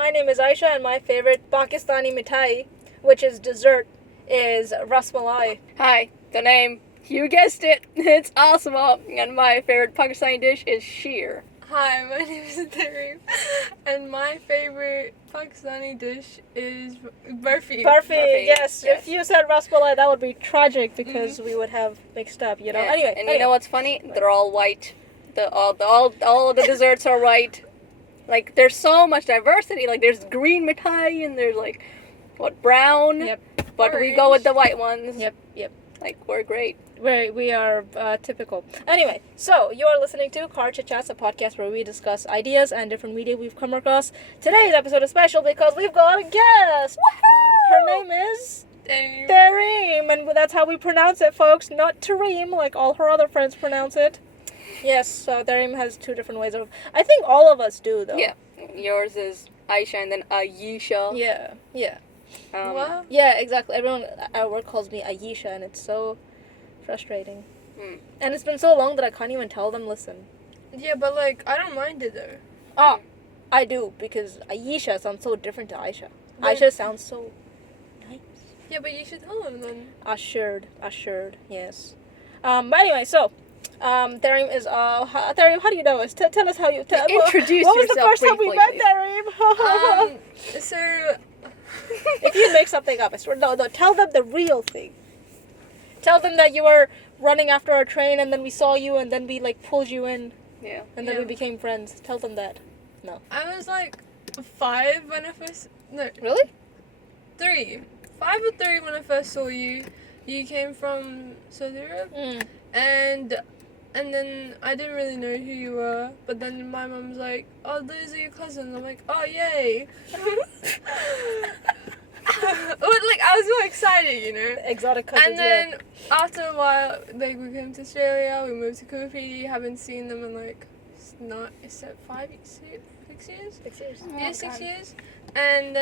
My name is Aisha, and my favorite Pakistani mithai, which is dessert, is ras malai. Hi, the name, you guessed it, it's Asma, and my favorite Pakistani dish is sheer. Hi, my name is Tehreem, and my favorite Pakistani dish is burfi. Burfi, yes. yes. If you said ras malai, that would be tragic because we would have mixed up, you know. Yeah. Anyway, You know what's funny? They're all white. All of the desserts are white. Like, there's so much diversity. Like, there's green mithai and there's, like, brown? Yep. But we go with the white ones. Yep. Like, we're great. We are typical. Anyway, so you are listening to Car Chit Chats, a podcast where we discuss ideas and different media we've come across. Today's episode is special because we've got a guest. Woohoo! Her name is Tehreem, and that's how we pronounce it, folks. Not Tareem, like all her other friends pronounce it. Yes, so Tehreem has two different ways of. I think all of us do, though. Yeah. Yours is Aisha and then Ayesha. Yeah. What? Yeah, exactly. Everyone at work calls me Ayesha, and it's so frustrating. And it's been so long that I can't even tell them, listen. Yeah, but like, I don't mind it though. Oh, I do, because Ayesha sounds so different to Aisha. But- Aisha sounds so nice. Yeah, but you should tell them then. Assured, yes. But anyway, so, Tehreem is, Tehreem, how do you know us? Tell us how you, Introduce what was the yourself first time we briefly, met, please. Tehreem? So, If you make something up, I swear, no, tell them the real thing. Tell them that you were running after our train and then we saw you and then we, like, pulled you in Yeah. and then we Yeah. became friends. Tell them that. I was like 5 when I first, no, Really? 3. 5 or 3 when I first saw you. You came from Saudi Arabia. And then I didn't really know who you were, but then my mum was like, "Oh, those are your cousins." I'm like, "Oh, yay!" But like, I was more excited, you know. Exotic cousins, And then after a while, like, we came to Australia, we moved to Kupiti, haven't seen them in like not 5, 6 years. 6 years. Yeah, 6 years. And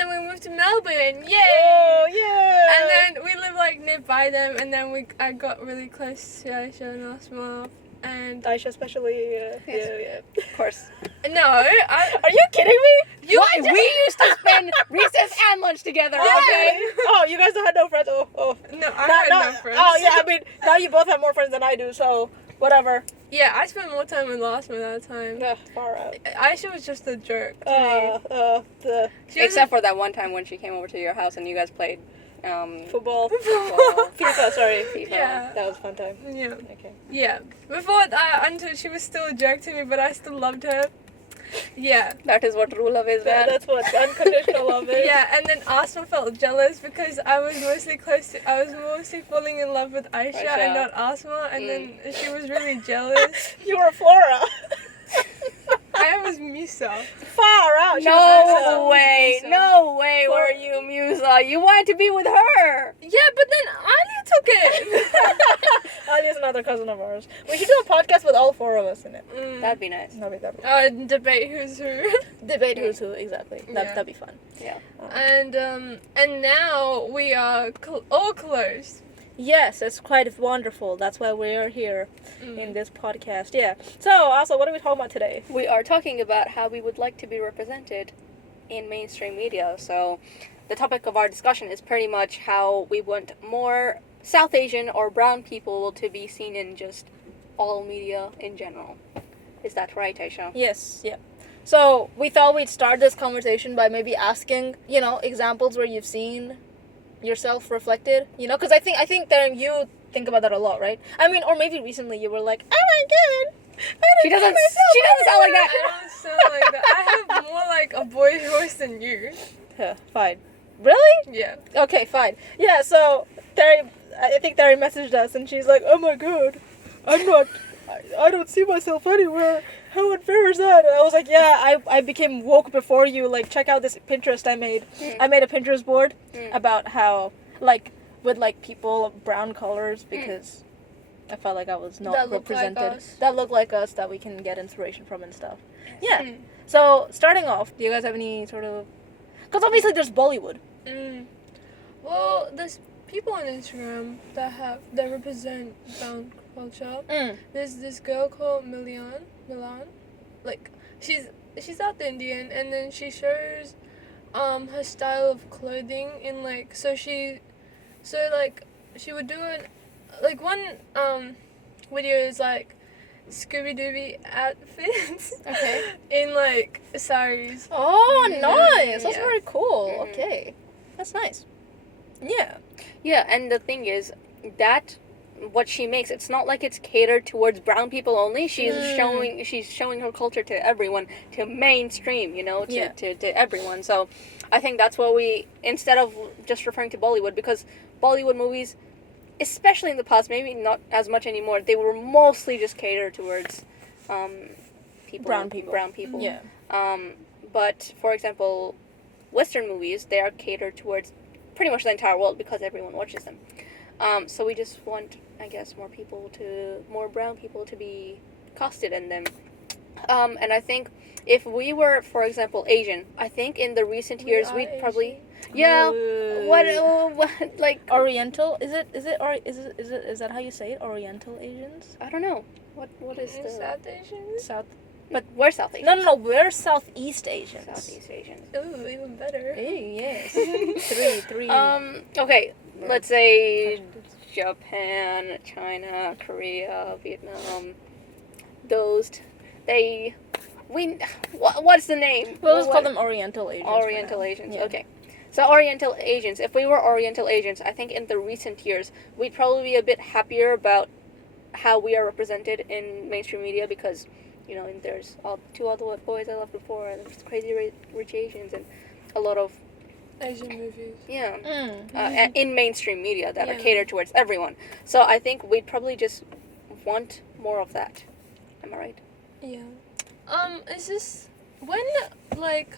then we moved to Melbourne. Yay! Oh, yeah! And then we lived like nearby them, and then I got really close to Aisha and Asma, and Aisha especially, Yes. yeah. Of course. no, Are you kidding me? you Why? We used to spend recess and lunch together, okay? Oh, you guys had no friends? Oh. No, I had no friends. Oh, yeah, I mean, now you both have more friends than I do, so whatever. Yeah, I spent more time with Asma that time. Ugh, far out. Aisha was just a jerk to me. She was Except for that one time when she came over to your house and you guys played Football. football. FIFA, sorry. FIFA. Yeah. That was a fun time. Yeah. Okay. Yeah. Before that, until she was still a jerk to me, but I still loved her. Yeah. That is what true love is, man. That's what unconditional love is. Yeah, and then Asma felt jealous because I was mostly falling in love with Aisha Aisha. and not Asma, and then she was really jealous. You were Flora. I was Misa. Far out. She was No was way, Musa. no way For- were you Musa. You wanted to be with her. Yeah, but then Ali took it. Ali's another cousin of ours. We should do a podcast with all 4 of us in it. That'd be nice. That'd be Debate who's who. debate who's who, exactly. Yeah. That'd be fun. Yeah. And now we are all close. Yes, it's quite wonderful. That's why we're here in this podcast. Yeah. So, also, what are we talking about today? We are talking about how we would like to be represented in mainstream media. So, the topic of our discussion is pretty much how we want more South Asian or brown people to be seen in just all media in general. Is that right, Aisha? Yes, yeah. So, we thought we'd start this conversation by maybe asking, examples where you've seen yourself reflected, because I think that you think about that a lot, right? I mean, or maybe recently you were like, oh my god, She doesn't sound like that. I don't sound like that. I have more like a boy voice than you. Yeah, fine. Really? Yeah. Okay, fine. Yeah, so I think Terry messaged us and she's like, oh my god, I don't see myself anywhere. How unfair is that? And I was like, yeah, I became woke before you. Like, check out this Pinterest I made. I made a Pinterest board about how, like, with, like, people of brown colors because I felt like I was not That look like represented. us. That look like us, that we can get inspiration from and stuff. Yeah. So, starting off, do you guys have any sort of... Because obviously there's Bollywood. Well, there's people on Instagram that represent brown culture. There's this girl called Milan. Like, she's she's South Indian, and then she shows her style of clothing in like she would do it like one video is like Scooby Dooby outfits Okay. in like saris. Oh, nice. That's Yeah. very cool. Mhm. Okay. That's nice. Yeah. Yeah, and the thing is that what she makes, it's not like it's catered towards brown people only. She's showing her culture to everyone, to mainstream, Yeah. to everyone. So I think that's what we, instead of just referring to Bollywood, because Bollywood movies, especially in the past, maybe not as much anymore, they were mostly just catered towards Brown people. Yeah. But for example, Western movies, they are catered towards pretty much the entire world because everyone watches them. So we just want, I guess, more brown people to be casted in them. And I think if we were, for example, Asian, I think in the recent years are we'd probably, Asian. yeah, Ooh. what like Oriental? Is that how you say it? Oriental Asians? I don't know what is the South Asian? South. but we're South Asian. No. We're Southeast Asians. Southeast Asian. Ooh, even better. Hey, yes. three. Okay, let's say Japan, China, Korea, Vietnam. What's the name? We'll just call What- them Oriental Asians. for Oriental now. Asians. Yeah. Okay. So Oriental Asians, if we were Oriental Asians, I think in the recent years, we'd probably be a bit happier about how we are represented in mainstream media because, there's two other boys I loved before, and there's Crazy Rich Asians, and a lot of, Asian movies. yeah, Mm. in mainstream media that are Yeah. catered towards everyone. So I think we'd probably just want more of that. Am I right? Yeah. Is this when like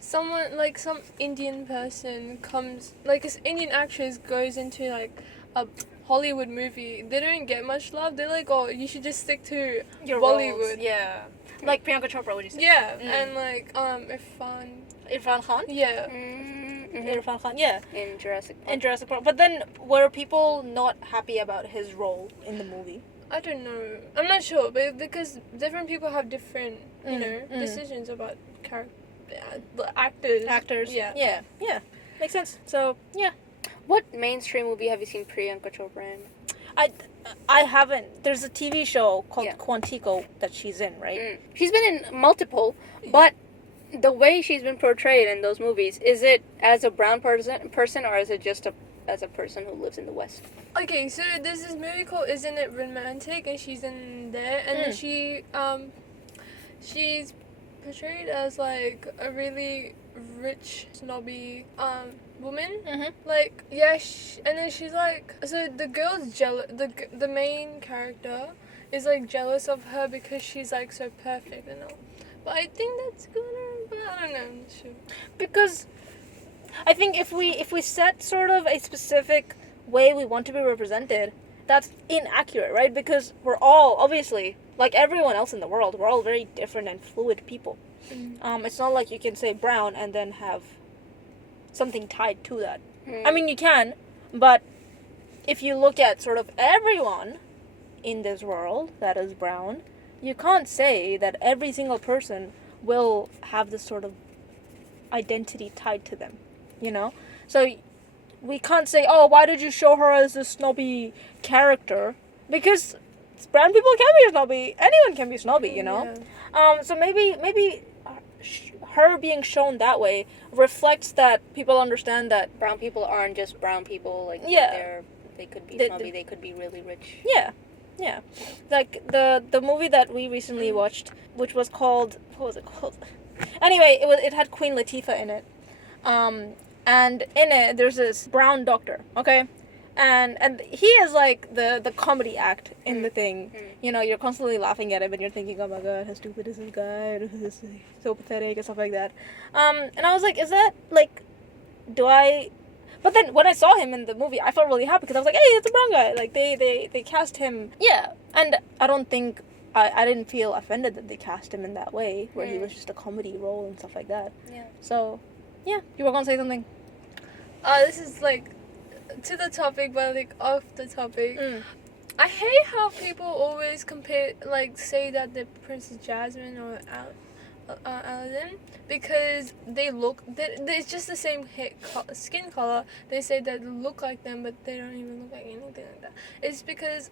someone like some Indian person comes like this Indian actress goes into like a Hollywood movie, they don't get much love. They're like, oh, you should just stick to Your Bollywood. roles, yeah. Like Priyanka Chopra, would you say? Yeah, Mm. and like Irfan. Irfan Khan? Yeah. Mm-hmm. Irfan Khan, yeah. In Jurassic Park. In Jurassic Park. But then, were people not happy about his role in the movie? I don't know. I'm not sure, but because different people have different, Mm, decisions about actors. Actors? Yeah. Yeah. Makes sense. So, yeah. What mainstream movie have you seen Priyanka Chopra in? I haven't. There's a TV show called Yeah. Quantico that she's in, right? Mm. She's been in multiple, but the way she's been portrayed in those movies, is it as a brown person or is it just as a person who lives in the West? Okay, so there's this movie called Isn't It Romantic, and she's in there, and then she's portrayed as like a really rich, snobby woman. Mm-hmm. Like yeah, and then she's like, so the girl's jealous. The main character is like jealous of her because she's like so perfect and all. But I think that's good, but I don't know. I'm not sure. Because I think if we set sort of a specific way we want to be represented, that's inaccurate, right? Because we're all, obviously, like everyone else in the world, we're all very different and fluid people. It's not like you can say brown and then have something tied to that. I mean, you can, but if you look at sort of everyone in this world that is brown, you can't say that every single person will have this sort of identity tied to them, So we can't say, oh, why did you show her as a snobby character? Because brown people can be snobby. Anyone can be snobby, Yeah. So maybe her being shown that way reflects that people understand that, Brown people aren't just brown people. Like Yeah. they could be The- snobby. They could be really rich. yeah. Like the movie that we recently watched, which was called, what was it called? Anyway, it had Queen Latifah in it. And in it there's this brown doctor, okay? And he is like the comedy act in the thing. You're constantly laughing at him and you're thinking, oh my god, how stupid is this guy? This is so pathetic and stuff like that. And I was like, is that like, but then when I saw him in the movie, I felt really happy because I was like, hey, it's a brown guy. Like they cast him, yeah. And I don't think I didn't feel offended that they cast him in that way, where he was just a comedy role and stuff like that. Yeah. So, yeah, you were gonna say something. This is like to the topic, but like off the topic. I hate how people always say that the Princess Jasmine Aladdin because it's just the same skin color. They say that they look like them, but they don't even look like anything like that. It's because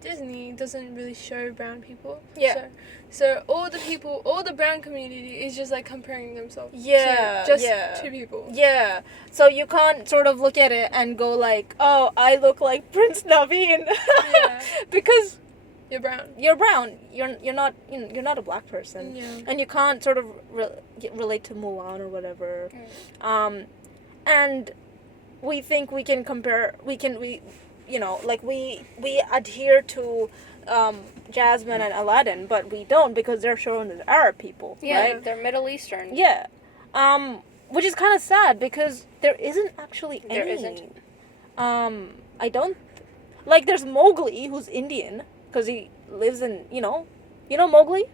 Disney doesn't really show brown people. Yeah. So all the brown community is just like comparing themselves. Yeah, To just yeah. two people. Yeah, so you can't sort of look at it and go like, oh, I look like Prince Naveen. Yeah. Because You're brown. you're brown. You're not a black person. Yeah. And you can't sort of relate to Mulan or whatever. And we think we can compare. We adhere to Jasmine and Aladdin, but we don't because they're shown as Arab people, Yeah, right? they're Middle Eastern. Yeah. Which is kind of sad because there isn't actually any. There isn't. I don't. Like, there's Mowgli, who's Indian, because he lives in, you know Mowgli?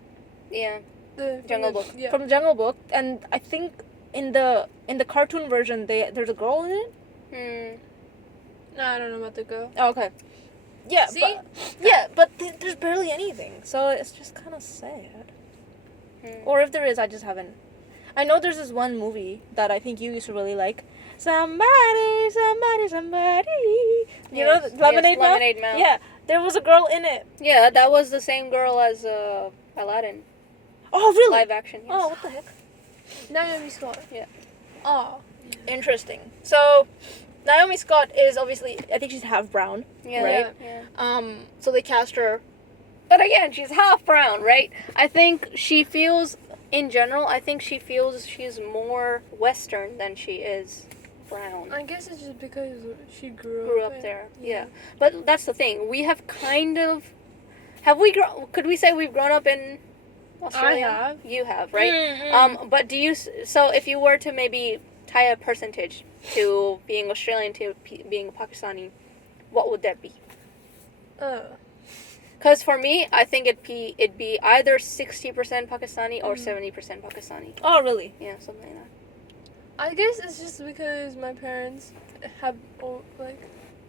Yeah. The Jungle Book. Yeah. From Jungle Book, and I think in the cartoon version, there's a girl in it? No, I don't know about the girl. Oh, okay. Yeah, See? but there's barely anything, so it's just kind of sad. Or if there is, I just haven't. I know there's this one movie that I think you used to really like. Somebody. You know, Lemonade Mouth? Lemonade Mouth. Yeah, there was a girl in it. Yeah, that was the same girl as Aladdin. Oh, really? Live action. Yes. Oh, what the heck? Naomi Scott. Yeah. Oh. Interesting. So, Naomi Scott is obviously, I think she's half brown, Yeah. right? Yeah. So they cast her. But again, she's half brown, right? I think she feels, in general, she's more Western than she is brown. I guess it's just because she grew Grew up there, yeah. But that's the thing. We have kind of, could we say we've grown up in Australia? I have. You have, right? Mm-hmm. But so if you were to maybe tie a percentage to being Australian to being Pakistani, what would that be? Because for me, I think it'd be either 60% Pakistani or 70% Pakistani. Oh, really? Yeah, something like that. I guess it's just because my parents have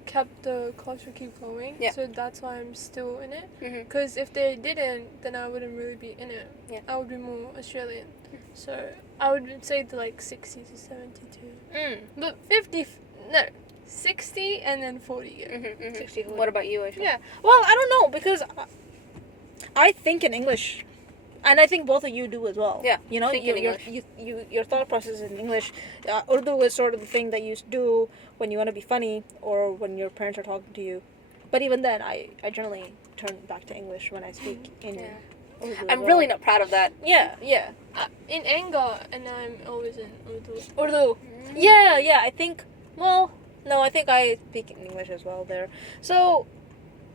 kept the culture keep going. Yeah. So that's why I'm still in it. Mhm. Because if they didn't, then I wouldn't really be in it. Yeah. I would be more Australian. So I would say to like 60 to 72. But 60 and then 40. Yeah. Mhm, mhm. 60. What about you, Aisha? Yeah. Well, I don't know because I think in English, and I think both of you do as well. Yeah, You know, think in your thought process is in English. Urdu is sort of the thing that you do when you want to be funny or when your parents are talking to you. But even then, I generally turn back to English when I speak in Yeah. Urdu. as I'm well. really not proud of that. Yeah, yeah. In anger, and I'm always in Urdu. Urdu. Yeah. I think. Well, no, I think I speak in English as well there. So,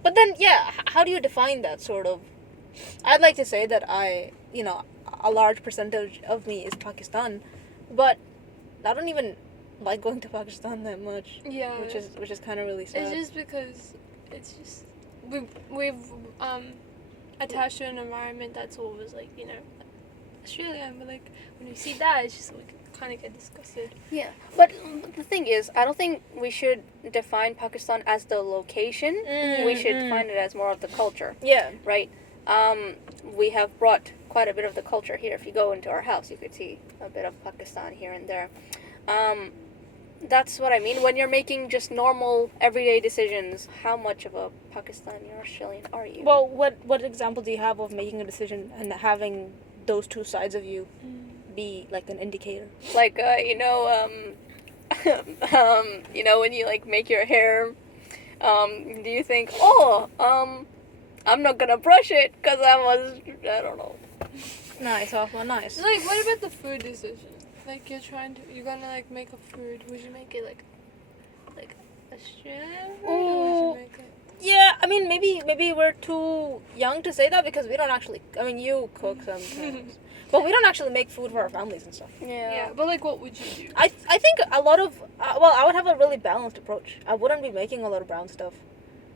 but then, yeah. How do you define that sort of? I'd like to say that a large percentage of me is Pakistan, but I don't even like going to Pakistan that much. Yeah. Which is kind of really sad. It's just because we've attached to an environment that's always like, Australian, but like when we see that, it's just like kind of get disgusted. Yeah, but the thing is, I don't think we should define Pakistan as the location. We should define it as more of the culture, Yeah. right? We have brought quite a bit of the culture here. If you go into our house, you could see a bit of Pakistan here and there. That's what I mean. When you're making just normal, everyday decisions, how much of a Pakistani or Australian are you? Well, what example do you have of making a decision and having those two sides of you be like an indicator? Like, when you like make your hair, do you think, I'm not gonna brush it because I don't know. Nice, awful, nice. Like, what about the food decision? Like, you're gonna like make a food. Would you make it like Australian food, or would you make it? Yeah, I mean, maybe we're too young to say that because we don't actually. I mean, you cook sometimes, but we don't actually make food for our families and stuff. Yeah, but like, what would you do? I think a lot of I would have a really balanced approach. I wouldn't be making a lot of brown stuff,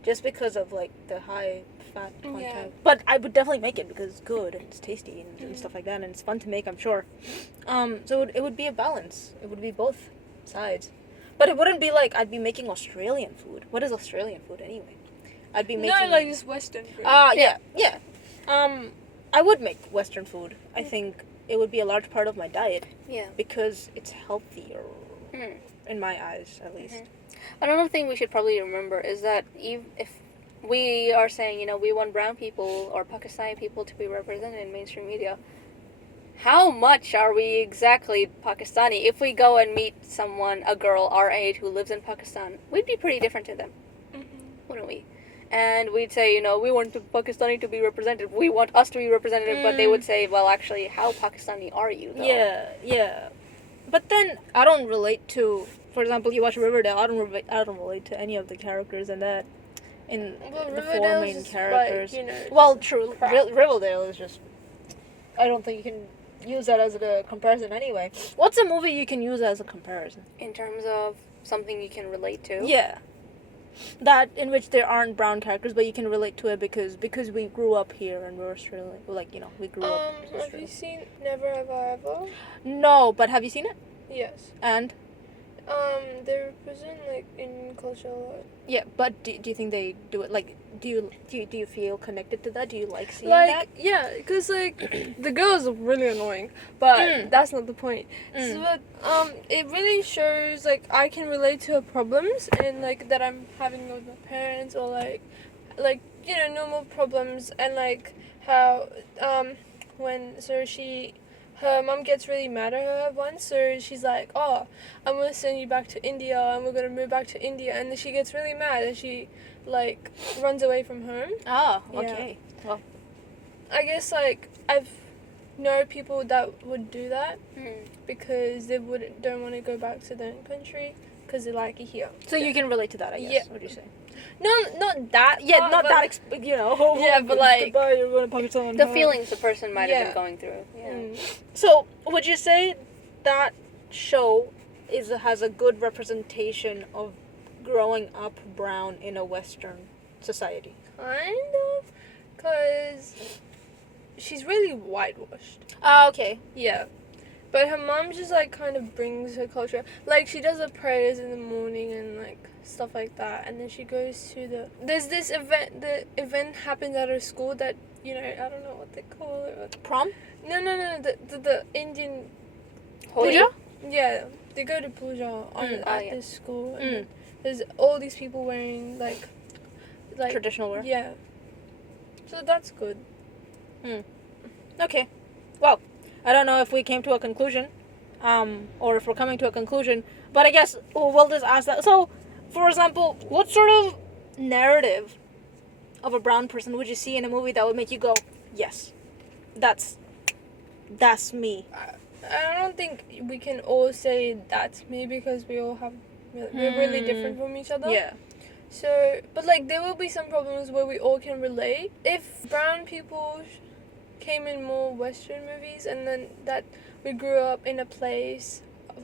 just because of like the high fat content. Yeah. But I would definitely make it because it's good and it's tasty and stuff like that, and it's fun to make, I'm sure. So it would be a balance. It would be both sides, but it wouldn't be like I'd be making Australian food. What is Australian food anyway? I'd be making Not like just Western food. yeah. I would make Western food. I think it would be a large part of my diet Yeah. because it's healthier, Mm. in my eyes, at least. Another thing we should probably remember is that if we are saying, you know, we want brown people or Pakistani people to be represented in mainstream media, how much are we exactly Pakistani? If we go and meet someone, a girl our age who lives in Pakistan, we'd be pretty different to them, wouldn't we? And we'd say, you know, we want Pakistani to be represented. We want us to be represented, but they would say, well, actually, how Pakistani are you, though? Yeah. But then I don't relate to, for example, you watch Riverdale. I don't relate to any of the characters in that. In Well, the four Riverdale's main just, characters. like, you know, Well, just true. crap. Riverdale is just. I don't think you can use that as a comparison anyway. What's a movie you can use as a comparison? In terms of something you can relate to. Yeah. That in which there aren't brown characters, but you can relate to it because we grew up here and we're Australian. Like, you know, we grew up. in Have Australia. you seen Never Have I Ever? No, but have you seen it? Yes. And They represent like Indian culture a lot. yeah, but do you think they do it? Like, do you feel connected to that? Do you like seeing Like, that? yeah, because like the girls are really annoying, but that's not the point. Mm. So, it really shows like I can relate to her problems and like that I'm having with my parents or like you know normal problems and like how when her mom gets really mad at her once, so she's like, oh, I'm gonna send you back to India and we're gonna move back to India, and then she gets really mad and she like runs away from home. Oh, Yeah. okay. Well, I guess like I've know people that would do that because they don't want to go back to their own country because they like it here. so you can relate to that, I guess. Yeah. What do you say? No, not that. Yeah, part, not but, that. You know. Yeah, but, like, goodbye, you're going to Pakistan. The feelings the person might have Yeah. been going through. Yeah. So, would you say that show has a good representation of growing up brown in a Western society? Kind of, because she's really whitewashed. Ah, okay. Yeah. But her mom just like kind of brings her culture. Like she does her prayers in the morning and like stuff like that, and then she goes to there's this event. The event happens at her school that you know I don't know what they call it. Prom? No. The Indian. Puja? Yeah, they go to puja at yeah. this school. And there's all these people wearing like Traditional wear? yeah. So that's good. Okay. Well, I don't know if we came to a conclusion, or if we're coming to a conclusion, but I guess we'll just ask that. So, for example, what sort of narrative of a brown person would you see in a movie that would make you go, yes, that's me? I don't think we can all say that's me because we all have we're really different from each other. Yeah. So, but like there will be some problems where we all can relate. If brown people came in more Western movies and then that we grew up in a place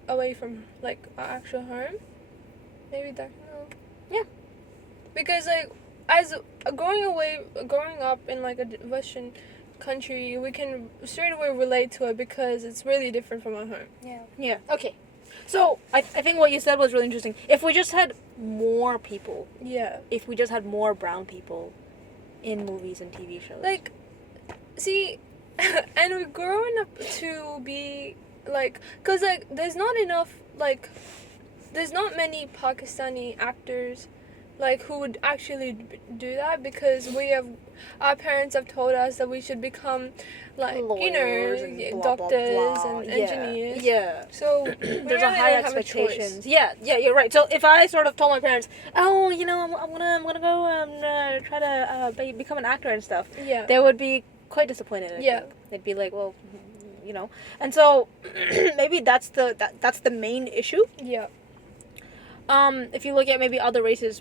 away from like our actual home, maybe that can help. Yeah. Because like as growing up in like a Western country, we can straight away relate to it because it's really different from our home. Yeah. Yeah. Okay. So, I think what you said was really interesting. If we just had more people, Yeah. if we just had more brown people in movies and TV shows. Like, see, and we're growing up to be like, cause like there's not many Pakistani actors like who would actually do that because our parents have told us that we should become like lawyers and you know blah, blah, doctors blah. and Yeah. engineers. Yeah. So There's a high expectations. Yeah, you're right. So if I sort of told my parents, oh, you know, I'm gonna go and try to become an actor and stuff, Yeah. they would be quite disappointed. I Yeah. think. They'd be like, well, you know, and so maybe that's the main issue. Yeah. If you look at maybe other races,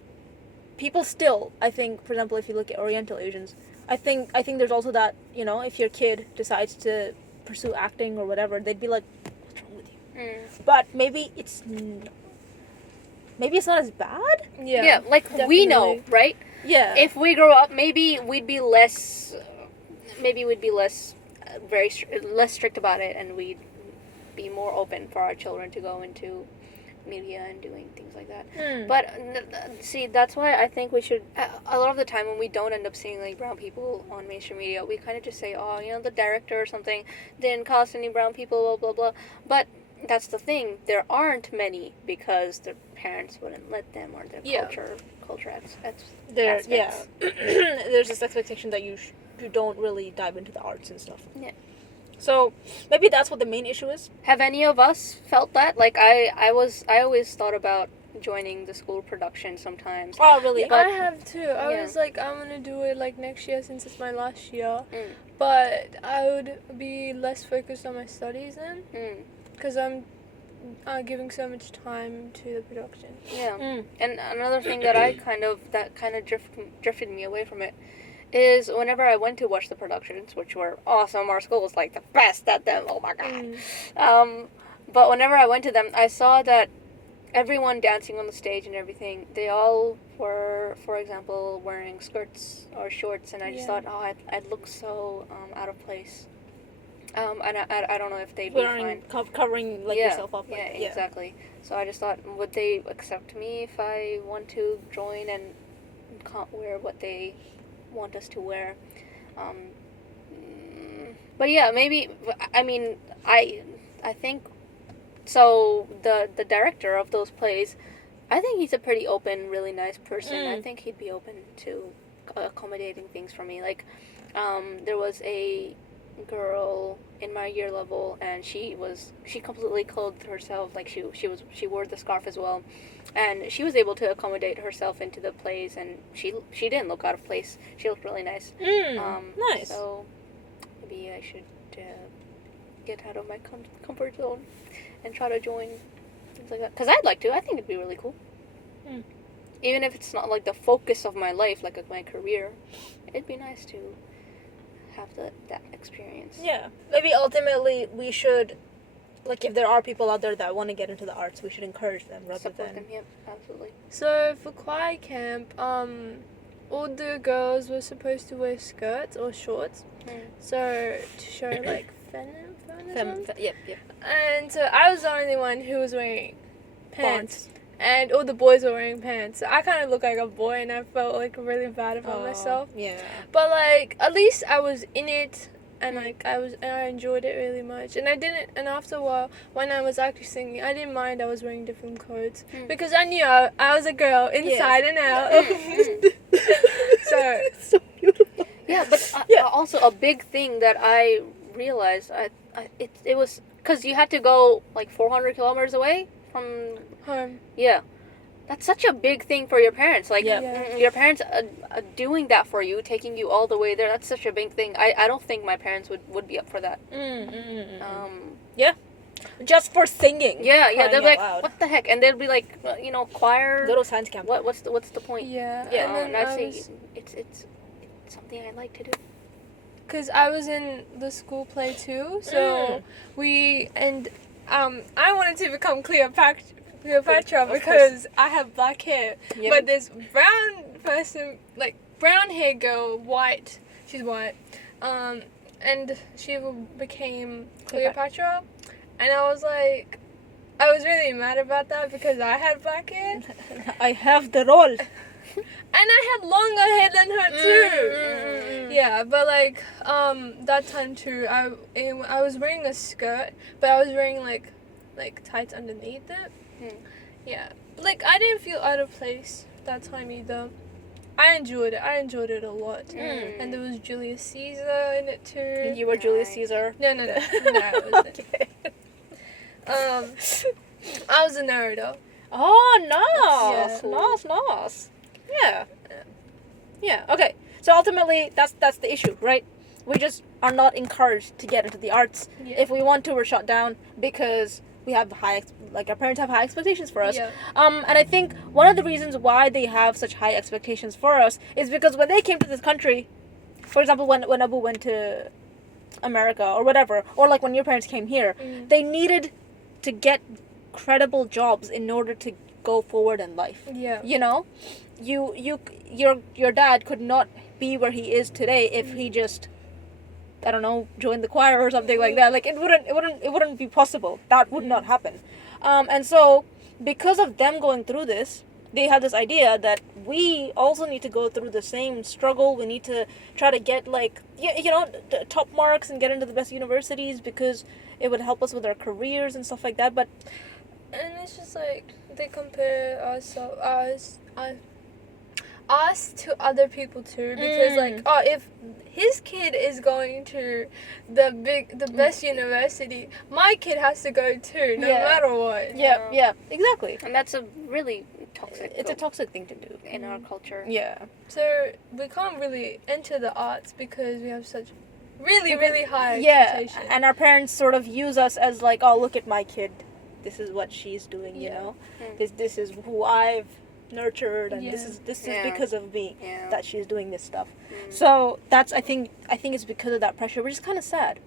people still, I think, for example, if you look at Oriental Asians, I think there's also that, you know, if your kid decides to pursue acting or whatever, they'd be like, what's wrong with you? But maybe it's not as bad. Yeah. Yeah, like we know, definitely. right? Yeah. If we grow up, maybe we'd be less less strict about it, and we'd be more open for our children to go into media and doing things like that. Mm. But see, that's why I think we should. A lot of the time when we don't end up seeing like brown people on mainstream media, we kind of just say, oh, you know, the director or something didn't cast any brown people, blah blah blah. But that's the thing. There aren't many because their parents wouldn't let them, or their culture There, yeah. aspects. There's this expectation that you don't really dive into the arts and stuff. Yeah. So maybe that's what the main issue is. Have any of us felt that? Like I always thought about joining the school production sometimes. Oh, really? Yeah, But- I have too. I yeah. was like, I'm gonna do it like next year since it's my last year. Mm. But I would be less focused on my studies then, Mm. because I'm giving so much time to the production. Yeah. Mm. And another thing that drifted me away from it is whenever I went to watch the productions, which were awesome. Our school was like the best at them. Oh my god. Mm. But whenever I went to them, I saw that everyone dancing on the stage and everything, they all were, for example, wearing skirts or shorts, and I just Yeah. thought, oh, I'd look so out of place. And I don't know if they'd be fine. Covering like yourself up. Like, Yeah, exactly. So I just thought, would they accept me if I want to join and can't wear what they want us to wear? But yeah, maybe. I mean, I think. So the director of those plays, I think he's a pretty open, really nice person. I think he'd be open to accommodating things for me. Like, there was a girl in my year level, and she completely clothed herself, like she wore the scarf as well, and she was able to accommodate herself into the plays, and she didn't look out of place. She looked really nice. Nice. So maybe I should get out of my comfort zone and try to join things like that, because I'd like to. I think it'd be really cool. Even if it's not like the focus of my life, like my career, it'd be nice to have that experience. Yeah. Maybe ultimately we should, like, if there are people out there that want to get into the arts, we should encourage them rather Support than. them, yep, absolutely. So for choir camp, all the girls were supposed to wear skirts or shorts, so to show like feminism. Yep. And so I was the only one who was wearing pants. And all the boys were wearing pants. So I kind of looked like a boy, and I felt like really bad about myself. Yeah. But like, at least I was in it, and like I enjoyed it really much. And I didn't. And after a while, when I was actually singing, I didn't mind. I was wearing different clothes because I knew I was a girl inside and out. So beautiful. Yeah, but also a big thing that I realized, it was because you had to go like 400 kilometers away from home. Yeah, that's such a big thing for your parents. Like your parents are doing that for you, taking you all the way there. That's such a big thing. I don't think my parents would be up for that. Yeah. Just for singing. Yeah, they'll be like, loud. what the heck? And they'll be like, choir. Little science camp. What's the point? Yeah. Yeah. And then I I see. was, It's something I like to do. cause I was in the school play too, so I wanted to become Cleopatra because I have black hair. Yep. But this brown person, like brown hair girl, she's white, and she became Cleopatra, and I was really mad about that because I had black hair, I have the role. and I had longer hair than her too. Yeah, but like that time too, I was wearing a skirt, but I was wearing like tights underneath it. Yeah, like I didn't feel out of place that time either. I enjoyed it a lot. And there was Julius Caesar in it too. You were Julius Caesar. No, I wasn't. I was a Naruto. Oh, nice. Yeah. Nice. Yeah. Okay. So ultimately, that's the issue, right? We just are not encouraged to get into the arts. Yeah. If we want to, we're shut down because we have our parents have high expectations for us. Yeah. And I think one of the reasons why they have such high expectations for us is because when they came to this country, for example, when Abu went to America or whatever, or like when your parents came here, they needed to get credible jobs in order to go forward in life. Yeah. You know, your dad could not be where he is today if he just, I don't know, joined the choir or something like that. Like it wouldn't be possible. That would not happen. And so because of them going through this, they have this idea that we also need to go through the same struggle. We need to try to get like the top marks and get into the best universities because it would help us with our careers and stuff like that. But And it's just like they compare us to other people too, because like, oh, if his kid is going to the best university, my kid has to go too, no matter what. yeah, exactly. And that's a really toxic. It's a toxic thing to do in our culture. Yeah. So we can't really enter the arts because we have such really high expectations. And our parents sort of use us as like, oh, look at my kid, this is what she's doing, you know, this is who I've nurtured, and this is because of me that she's doing this stuff. So that's I think it's because of that pressure, which is kind of sad.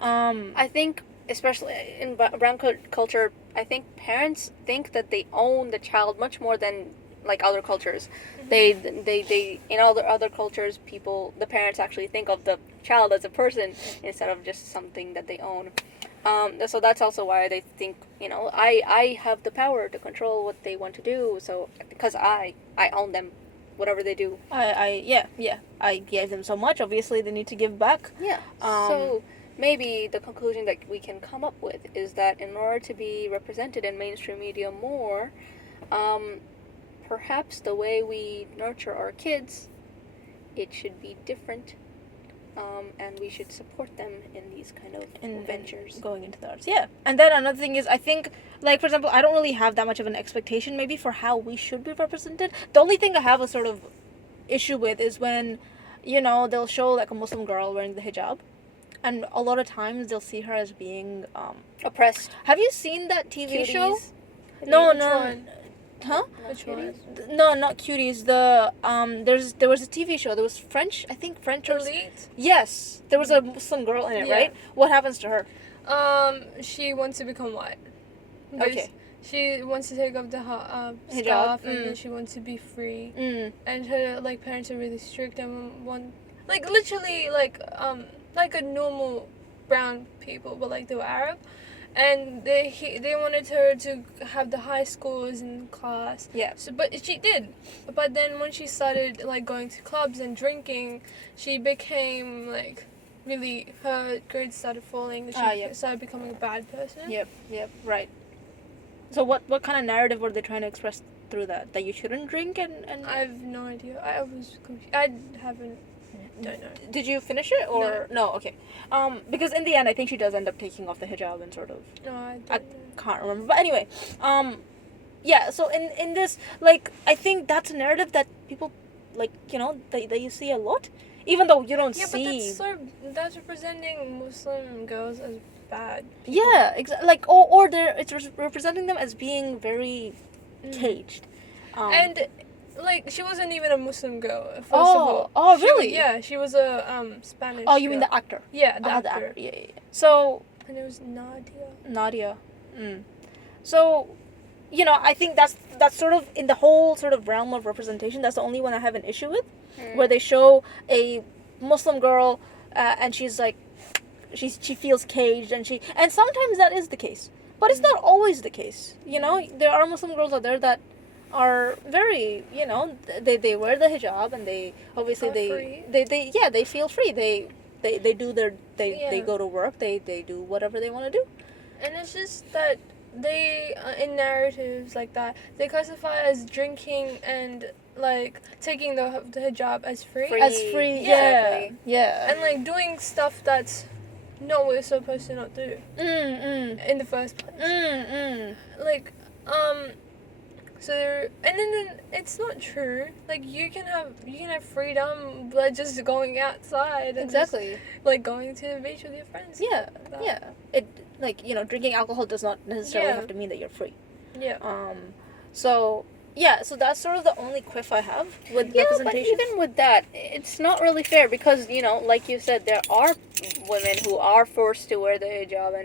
I think especially in brown culture, I think parents think that they own the child much more than like other cultures. They in other cultures, the parents actually think of the child as a person instead of just something that they own. So that's also why they think, I have the power to control what they want to do. So because I own them, whatever they do. I gave them so much. Obviously, they need to give back. Yeah. So maybe the conclusion that we can come up with is that in order to be represented in mainstream media more, perhaps the way we nurture our kids, it should be different. And we should support them in these kind of ventures. Going into the arts, yeah. And then another thing is, I think, like, for example, I don't really have that much of an expectation, maybe, for how we should be represented. The only thing I have a sort of issue with is when, they'll show, like, a Muslim girl wearing the hijab. And a lot of times they'll see her as being, oppressed. Have you seen that TV show? Which No. one? Huh? Which one? No, not Cuties. There was a TV show. There was French, I think French or Elite? yes. There was a Muslim girl in it, right? What happens to her? She wants to become white. Okay. She wants to take off the Hijab. scarf, and then she wants to be free. Mm. And her parents are really strict and want literally like a normal brown people, but like they were Arab. And they wanted her to have the high scores in class. Yeah. So, but she did. But then when she started like going to clubs and drinking, she became like really, her grades started falling. She started becoming a bad person. Yep. Right. So what kind of narrative were they trying to express through that? That you shouldn't drink and I have no idea. I was confused. I don't know. Did you finish it or no? Okay. Because in the end, I think she does end up taking off the hijab and sort of. No, I don't know. Can't remember. But anyway, yeah. So in this, like, I think that's a narrative that people, like, that you see a lot, even though you don't see. Yeah, but that's representing Muslim girls as bad. Yeah, exactly. Like, or it's representing them as being very caged. And like, she wasn't even a Muslim girl, first of all. Oh, really? She was a Spanish Oh, you mean girl. the actor? Yeah, the actor. Yeah. So. And it was Nadia. Nadia. So, I think that's sort of, in the whole sort of realm of representation, that's the only one I have an issue with, where they show a Muslim girl, and she's like, she feels caged, and sometimes that is the case, but it's not always the case. There are Muslim girls out there that are very, they wear the hijab, and they obviously they feel free. They do they go to work, they do whatever they want to do. And it's just that they, in narratives like that, they classify as drinking and like taking the hijab as free. Yeah. And like doing stuff that's not what you're supposed to not do in the first place. Like, so, and then it's not true. Like, you can have freedom by just going outside and Exactly. just, like, going to the beach with your friends. Yeah. It, like, drinking alcohol does not necessarily have to mean that you're free. Yeah. So that's sort of the only quiff I have with representation. But even with that, it's not really fair because, like you said, there are women who are forced to wear the hijab,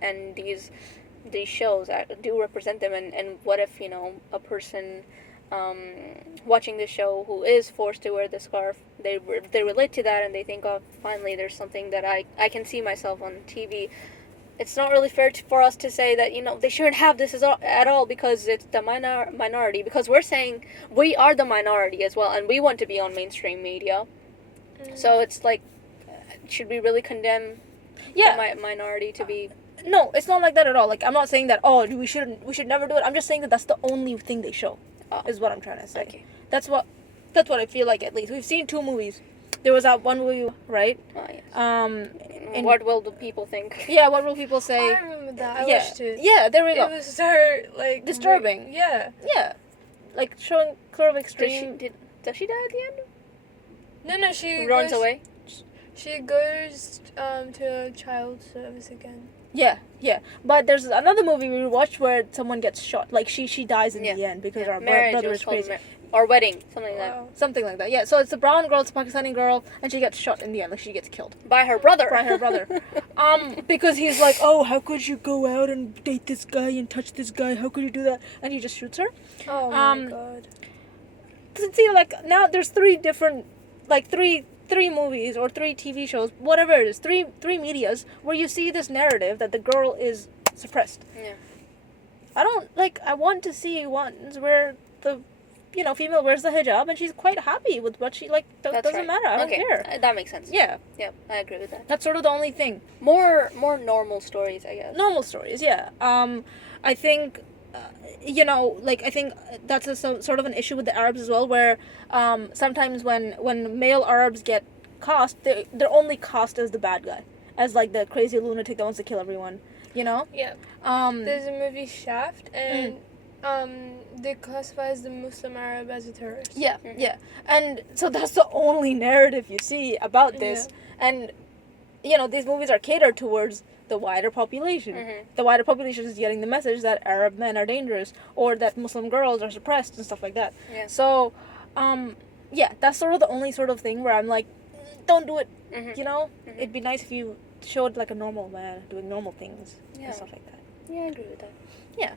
and these shows do represent them, and what if a person watching the show who is forced to wear the scarf, they relate to that, and they think, oh, finally there's something that I can see myself on TV. it's not really fair for us to say that, they shouldn't have this at all because it's the minority. Because we're saying we are the minority as well, and we want to be on mainstream media. So it's like, should we really condemn the minority to be... No, it's not like that at all. Like, I'm not saying that, we should never do it. I'm just saying that that's the only thing they show, is what I'm trying to say. Okay. That's what I feel like, at least. We've seen 2 movies. There was that one movie, right? Oh, yes. And what will the people think? Yeah, what will people say? I remember that. I watched it. Yeah, there we go. It was so, like... Disturbing. Yeah. Yeah. Like, showing sort of extreme... Does she die at the end? No, she runs away? She goes to child service again. Yeah. But there's another movie we watched where someone gets shot. Like, she dies in the end because her brother is crazy. Or wedding, something like that. Something like that, yeah. So it's a brown girl, it's a Pakistani girl, and she gets shot in the end. Like, she gets killed. By her brother. Because he's like, oh, how could you go out and date this guy and touch this guy? How could you do that? And he just shoots her. Oh, my God. See, like, now there's 3 different, like, three movies or 3 TV shows, whatever it is, three medias where you see this narrative that the girl is suppressed. Yeah. I want to see ones where the female wears the hijab and she's quite happy with what she, doesn't matter. I don't care. That makes sense. Yeah. Yep, I agree with that. That's sort of the only thing. More normal stories, I guess. Normal stories, yeah. I think, I think that's sort of an issue with the Arabs as well, where sometimes when male Arabs get cast, they're only cast as the bad guy, as, like, the crazy lunatic that wants to kill everyone, Yeah. There's a movie, Shaft, and... they classify as the Muslim Arab as a terrorist. Yeah, and so that's the only narrative you see about this, and these movies are catered towards the wider population. The wider population is getting the message that Arab men are dangerous, or that Muslim girls are suppressed and stuff like that. Yeah. So, that's sort of the only sort of thing where I'm like, don't do it. It'd be nice if you showed, like, a normal man doing normal things and stuff like that. Yeah, I agree with that. Yeah.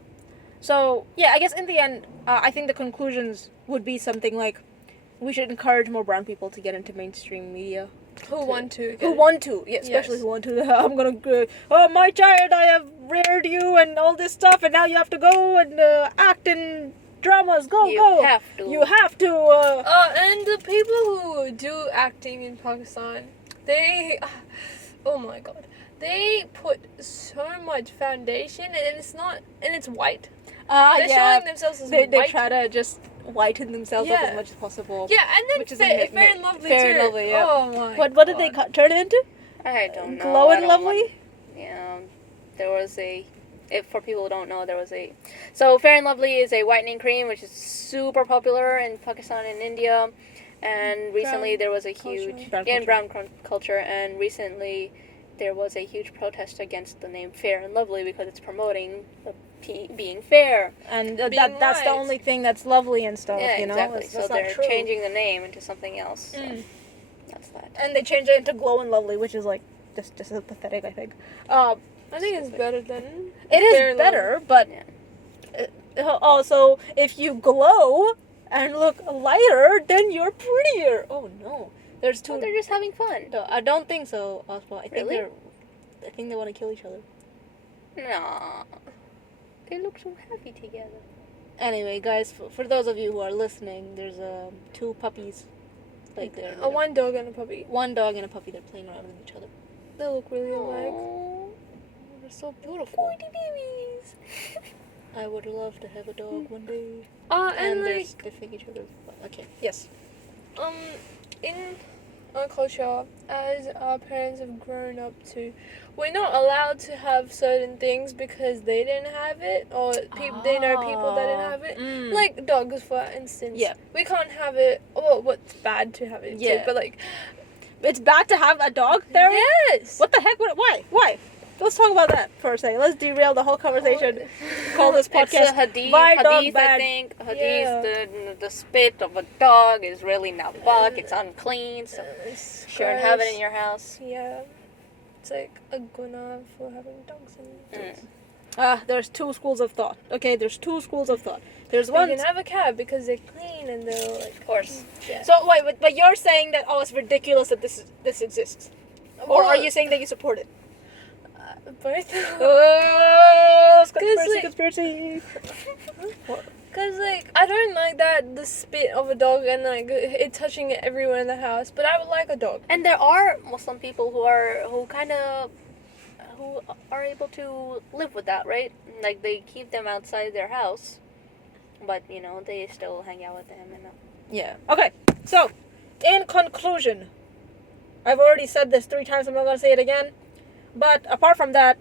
So, I guess in the end, I think the conclusions would be something like, we should encourage more brown people to get into mainstream media. Who want to, especially who want to. I'm gonna, my child, I have reared you and all this stuff, and now you have to go and act in dramas. You have to. And the people who do acting in Pakistan, they, oh my God, they put so much foundation, and it's white. They're showing themselves as white. They try to just whiten themselves up as much as possible. Yeah, and then Fair and Lovely too. Fair and Lovely, yeah. Oh my What God. did they turn it into? I don't know. Glow and Lovely? Yeah, there was for people who don't know, so Fair and Lovely is a whitening cream which is super popular in Pakistan and India, and recently there was a huge brown culture, and recently there was a huge protest against the name Fair and Lovely because it's promoting being fair, and that's the only thing that's lovely and stuff. Yeah, exactly. That's so they're changing the name into something else. So that's that. And they changed it into Glow and Lovely, which is, like, just as pathetic, I think. I think it's better than it is better, but also if you glow and look lighter, then you're prettier. Oh no, there's 2. Well, they're just having fun. No, I don't think so, Osma. I think they want to kill each other. No. They look so happy together. Anyway, guys, for those of you who are listening, there's 2 puppies. Like, they're one dog and a puppy. One dog and a puppy. They're playing around with each other. They look really alike. They're so beautiful. Pretty babies. I would love to have a dog one day. And they're like, sniffing each other. Okay. Yes. In our culture, as our parents have grown up to, we're not allowed to have certain things because they didn't have it, or they know people that didn't have it. Like dogs, for instance. Yeah. We can't have it. Well, what's bad to have it too, but like, it's bad to have a dog there? Yes. What the heck? Why? Let's talk about that for a second. Let's derail the whole conversation. Call this podcast It's a hadith, Why Dog hadith Bad? I think. Hadith, the spit of a dog is really nabak. It's unclean, so you shouldn't have it in your house. Yeah. It's like a guna for having dogs in There's 2 schools of thought. Okay, there's 2 schools of thought. There's You one... can have a cat because they're clean and they're like... Of course. Yeah. So, wait, but you're saying that, it's ridiculous that this exists? Or are you saying that you support it? Both. Oh, like- conspiracy. Cause like I don't like that the spit of a dog and like it touching it everywhere in the house. But I would like a dog. And there are Muslim people who are able to live with that, right? Like they keep them outside their house, but they still hang out with them and. Yeah. Okay. So, in conclusion, I've already said this 3 times. I'm not gonna say it again. But apart from that,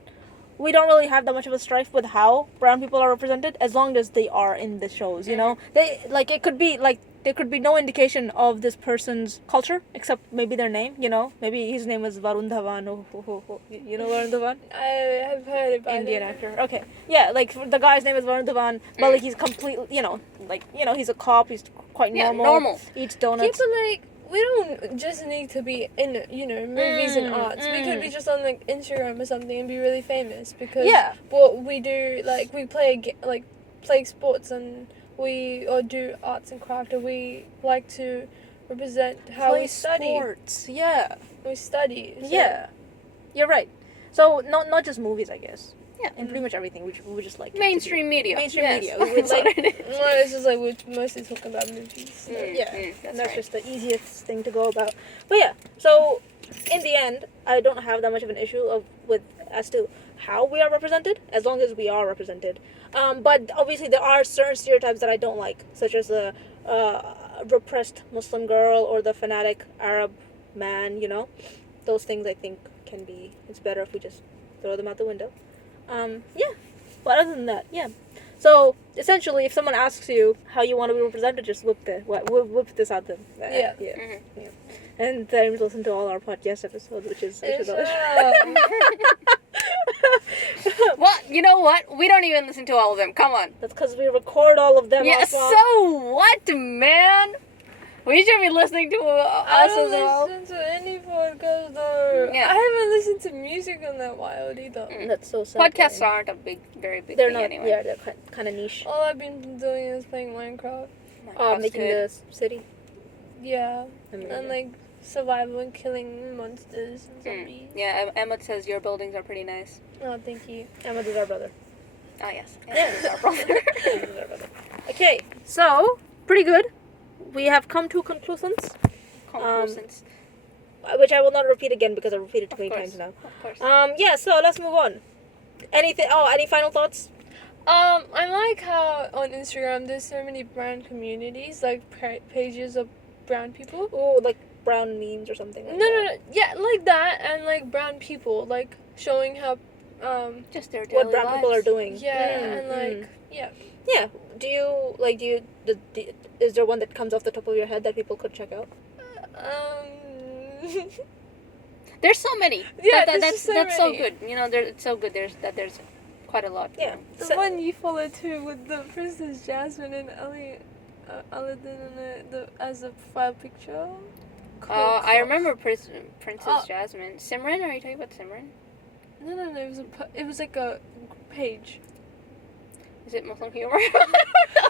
we don't really have that much of a strife with how brown people are represented, as long as they are in the shows. You know, they like it could be like there could be no indication of this person's culture except maybe their name. You know, maybe his name was Varun Dhawan. You know Varun Dhawan? I have heard about Indian it. actor. Okay. Yeah, like the guy's name is Varun Dhawan, but like he's completely, he's a cop. He's quite normal. Eats Yeah, donuts. but like we don't just need to be in movies and arts. We could be just on like Instagram or something and be really famous because what we do, like we play sports and or do arts and craft, or we like to represent how we study. Sports. Yeah. We study. So. Yeah. You're right. So not just movies, I guess. Yeah. And pretty much everything. We just like Mainstream media. Mainstream Yes. media. We would That's like. what it is. Well, it's just like we're mostly talking about movies. So. And that's right. just the easiest thing to go about. But yeah, so in the end, I don't have that much of an issue as to how we are represented, as long as we are represented. But obviously there are certain stereotypes that I don't like, such as the repressed Muslim girl or the fanatic Arab man. Those things I think it's better if we just throw them out the window. Yeah. But other than that, yeah. So essentially, if someone asks you how you want to be represented, just whip this at them. Yeah. Yeah. And then listen to all our podcast episodes, which is Well, you know what? We don't even listen to all of them. Come on. That's because we record all of them. Yeah. also. So what, man? We should be listening to I us don't as well. listen to any podcast though. Yeah. I haven't listened to music in that while either. That's so sad. Podcasts aren't very big They're thing not. anyway. Yeah, they're kind of niche. All I've been doing is playing Minecraft. Making the city. Yeah. Amazing. And like survival and killing monsters and zombies. Yeah, Emma says your buildings are pretty nice. Oh, thank you. Emma is our brother. Oh, yes. Emma is our brother. Emma is our brother. Okay, so pretty good. We have come to conclusions, Conclusions. which I will not repeat again because I repeated too many course. times now. Of course. Yeah. So let's move on. Anything? Oh, any final thoughts? I like how on Instagram there's so many brown communities, like pages of brown people. Oh, like brown memes or something. Like No. Yeah, like that, and like brown people, like showing how, Just their daily what brown lives. people are doing. yeah, and like, yeah. Yeah. Is there one that comes off the top of your head that people could check out? There's so many. Yeah, that's there's so that's so many. good. It's so good. There's quite a lot. Yeah. The So- one you follow too with the Princess Jasmine and Aladdin as a profile picture. I remember Princess Oh. Jasmine. Simran, are you talking about Simran? No. It was like a page. Is it Muslim humor?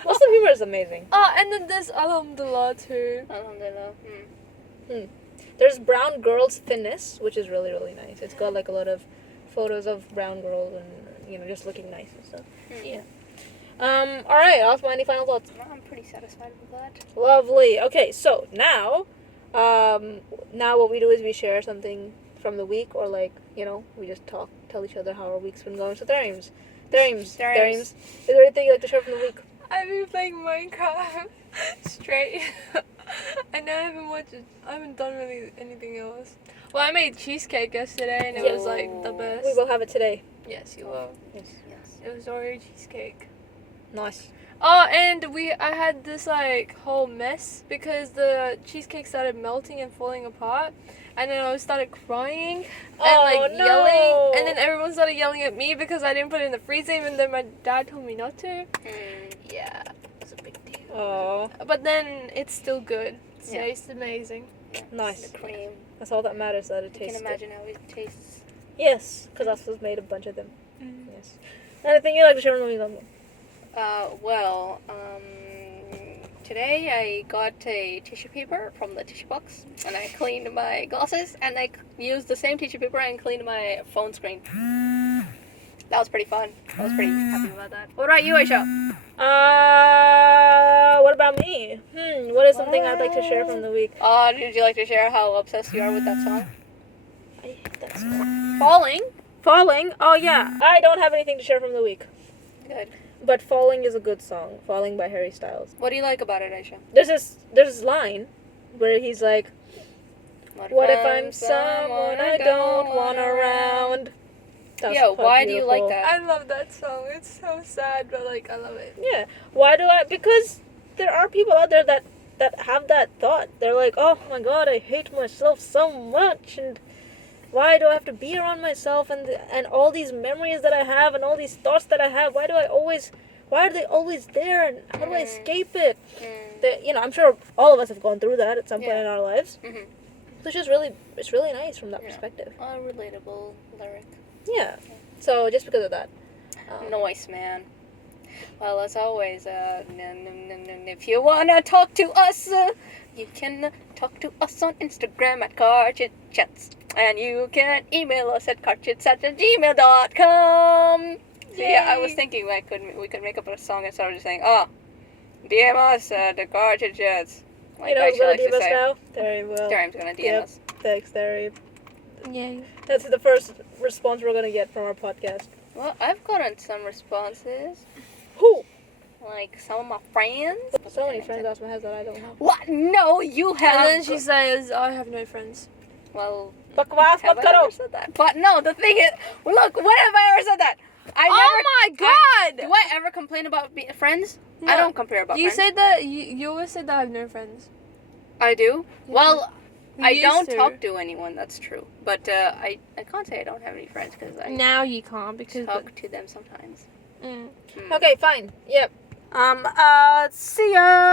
Muslim humor is amazing. Oh, and then there's Alhamdulillah too. Alhamdulillah. There's Brown Girls Thinness, which is really, really nice. It's got like a lot of photos of brown girls and just looking nice and stuff. Yeah. All right, Asma, any final thoughts? No, I'm pretty satisfied with that. Lovely. Okay, so now what we do is we share something from the week, or we just tell each other how our week's been going. So Tehreem, is there anything you'd like to share from the week? I've been playing Minecraft straight. And I haven't done really anything else. Well, I made cheesecake yesterday and it was like the best. We will have it today. Yes, you will. Yes. It was Oreo cheesecake. Nice. Oh, and I had this like whole mess because the cheesecake started melting and falling apart, and then I started crying and yelling, and then everyone started yelling at me because I didn't put it in the freezer, even though my dad told me not to. Yeah, it was a big deal. Oh, But then it's still good. It Yeah. tastes amazing. nice. The cream. That's all that matters, that it You tastes can imagine how it tastes. good. Yes, because Asma's made a bunch of them. Yes. Anything you'd like to share from the week? Today I got a tissue paper from the tissue box, and I cleaned my glasses, and I used the same tissue paper and cleaned my phone screen. That was pretty fun. I was pretty happy about that. What about you, Aisha? What about me? What is something I'd like to share from the week? Did you like to share how obsessed you are with that song? I hate that song. Falling? Oh yeah. I don't have anything to share from the week. Good. But Falling is a good song. Falling by Harry Styles. What do you like about it, Aisha? There's this line where he's like, "What if I'm someone I don't want around?" That's Yo, quite why do you beautiful. like that? I love that song. It's so sad, but like I love it. Yeah. Why do I? Because there are people out there that have that thought. They're like, "Oh my God, I hate myself so much, and why do I have to be around myself and all these memories that I have and all these thoughts that I have? Why are they always there? And how do I escape it?" I'm sure all of us have gone through that at some point in our lives. Mm-hmm. So it's really nice from that perspective. A relatable lyric. Yeah. So just because of that. Noise, man. Well, as always, if you wanna talk to us, you can talk to us on Instagram at carchitchats. And you can email us at carchitchats@gmail.com. So yeah, I was thinking we could make up a song and start just saying, DM us at the carchitchats. Like You know who's Aisha gonna likes to DM us say. now? Terry will. Tehreem's gonna DM us. Thanks, Terry. Yay. That's the first response we're gonna get from our podcast. Well, I've gotten some responses. Who? Like some of my friends. So many friends off my head that I don't have. What? No, you have. And then she says, I have no friends. Well, Bakwas, have I ever said that? But no, the thing is, look, when have I ever said that? My God! Do I ever complain about friends? No. I don't compare about You friends. said that, you always said that I have no friends. I do? Well, You I used don't to. talk to anyone, that's true. But I can't say I don't have any friends because I Now you can't because... talk to them sometimes. Mm. Okay, fine. Yep. See ya.